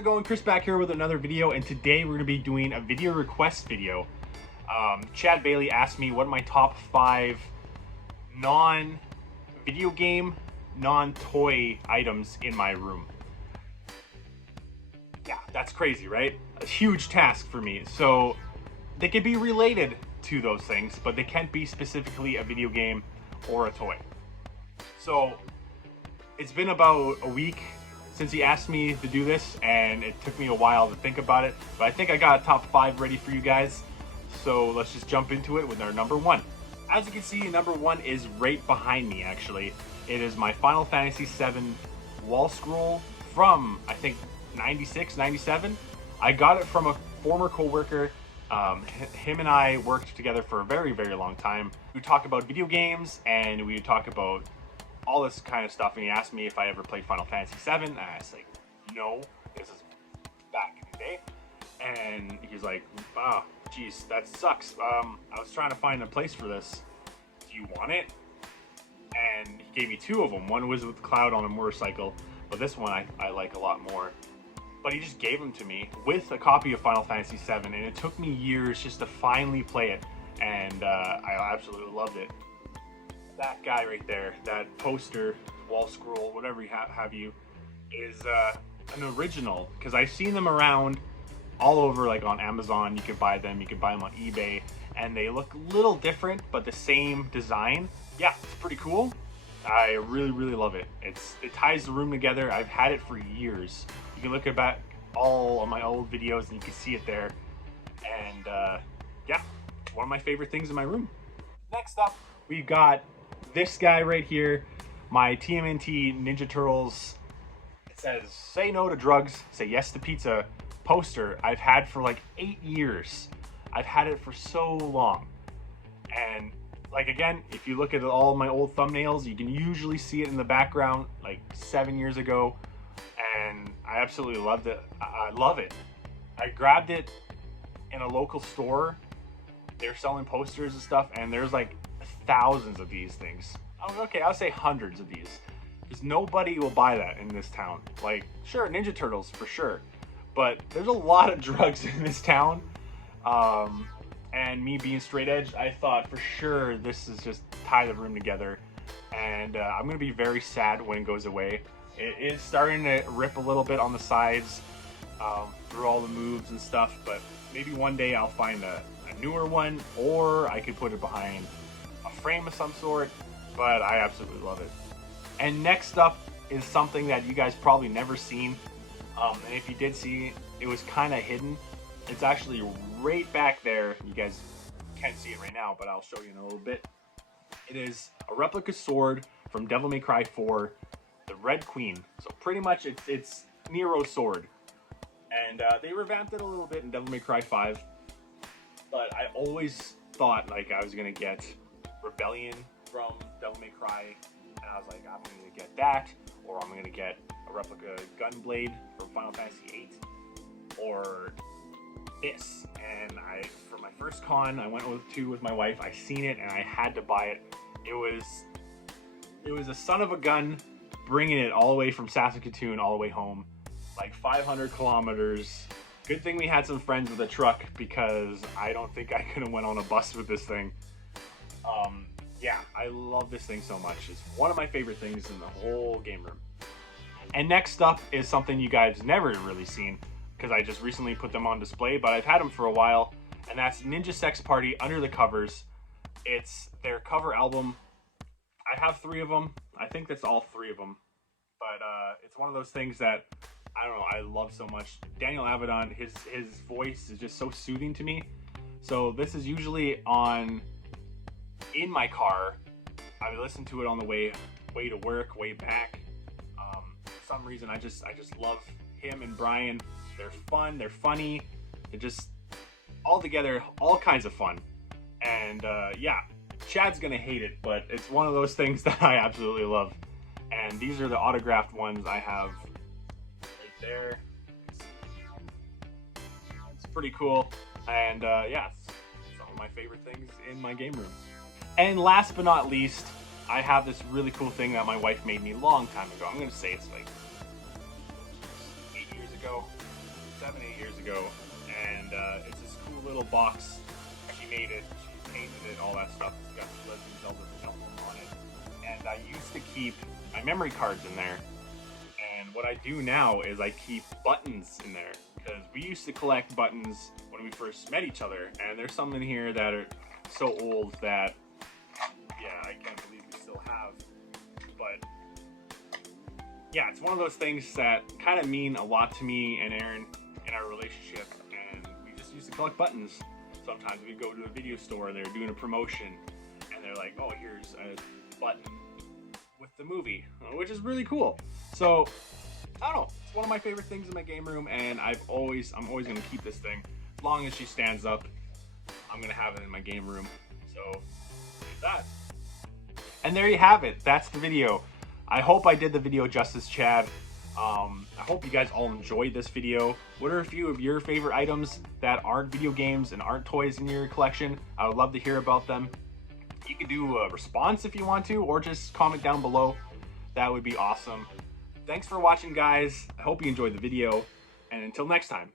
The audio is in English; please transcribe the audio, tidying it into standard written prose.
it going? Chris back here with another video, and today we're going to be doing a video request video. Chad Bailey asked me what my top 5 non-video game, non-toy items in my room. Yeah, that's crazy, right? A huge task for me. So they could be related to those things, but they can't be specifically a video game or a toy. So it's been about a week since he asked me to do this, and it took me a while to think about it, but I think I got a top 5 ready for you guys. So let's just jump into it with our number 1. As you can see, number 1 is right behind me, actually. It is my Final Fantasy VII wall scroll from, I think, 96, 97. I got it from a former co-worker. Him and I worked together for a very, very long time. We talk about video games, and we talk about all this kind of stuff, and he asked me if I ever played Final Fantasy VII, and I was like, no, this is back in the day. And he's like, ah, geez, that sucks. I was trying to find a place for this. Do you want it? And he gave me 2 of them. One was with Cloud on a motorcycle, but this one I like a lot more. But he just gave them to me with a copy of Final Fantasy VII, and it took me years just to finally play it, and I absolutely loved it. That guy right there, that poster, wall scroll, whatever you have you, is an original, because I've seen them around all over, like on Amazon. You can buy them on eBay, and they look a little different, but the same design. Yeah, it's pretty cool. I really, really love it. It ties the room together. I've had it for years. You can look back all of my old videos and you can see it there. And yeah, it's one of my favorite things in my room. Next up, we've got this guy right here, my TMNT Ninja Turtles. It says, "Say no to drugs, say yes to pizza" poster. I've had for like 8 years. I've had it for so long. And like, again, if you look at all my old thumbnails, you can usually see it in the background like 7 years ago. And I absolutely loved it. I love it. I grabbed it in a local store. They're selling posters and stuff, and there's like thousands of these things. Okay, I'll say hundreds of these, because nobody will buy that in this town. Like, sure, Ninja Turtles for sure, but there's a lot of drugs in this town. And me being straight edge, I thought for sure this is just tie the room together. And I'm gonna be very sad when it goes away. It is starting to rip a little bit on the sides through all the moves and stuff, but maybe one day I'll find a newer one, or I could put it behind a frame of some sort, but I absolutely love it. And next up is something that you guys probably never seen, and if you did see, it was kind of hidden. It's actually right back there. You guys can't see it right now, but I'll show you in a little bit. It is a replica sword from Devil May Cry 4, the Red Queen. So pretty much it's Nero's sword. And they revamped it a little bit in Devil May Cry 5. But I always thought like I was gonna get Rebellion from Devil May Cry, and I was like, I'm gonna get that, or I'm gonna get a replica Gunblade from Final Fantasy VIII, or this. And for my first con, I went with my wife. I seen it and I had to buy it. It was a son of a gun bringing it all the way from Saskatoon all the way home, like 500 kilometers. Good thing we had some friends with a truck, because I don't think I could have went on a bus with this thing. Yeah, I love this thing so much. It's one of my favorite things in the whole game room. And next up is something you guys never really seen, because I just recently put them on display, but I've had them for a while, and that's Ninja Sex Party Under the Covers. It's their cover album. I have 3 of them. I think that's all 3 of them. But it's one of those things that, I don't know, I love so much. Daniel Avedon, his voice is just so soothing to me. So this is usually on in my car. I listen to it on the way to work, way back. For some reason, I just love him and Brian. They're fun, they're funny, they're just all together, all kinds of fun. And yeah, Chad's gonna hate it, but it's one of those things that I absolutely love. And these are the autographed ones I have right there. It's pretty cool. And yeah, it's some of my favorite things in my game room. And last but not least, I have this really cool thing that my wife made me a long time ago. I'm gonna say it's like 8 years ago. 7-8 years ago, and it's this cool little box. She made it, she painted it, all that stuff. It's got the Legend of Zelda emblem on it. And I used to keep my memory cards in there. And what I do now is I keep buttons in there, because we used to collect buttons when we first met each other, and there's some in here that are so old that, yeah, I can't believe we still have. But yeah, it's one of those things that kind of mean a lot to me and Aaron in our relationship, and we just used to collect buttons. Sometimes we'd go to a video store and they're doing a promotion, and they're like, oh, here's a button with the movie, which is really cool. So I don't know, it's one of my favorite things in my game room, and I'm always gonna keep this thing. As long as she stands up, I'm gonna have it in my game room. So that. And there you have it. That's the video. I hope I did the video justice, Chad. I hope you guys all enjoyed this video. What are a few of your favorite items that aren't video games and aren't toys in your collection? I would love to hear about them. You can do a response if you want to, or just comment down below. That would be awesome. Thanks for watching, guys. I hope you enjoyed the video, and until next time.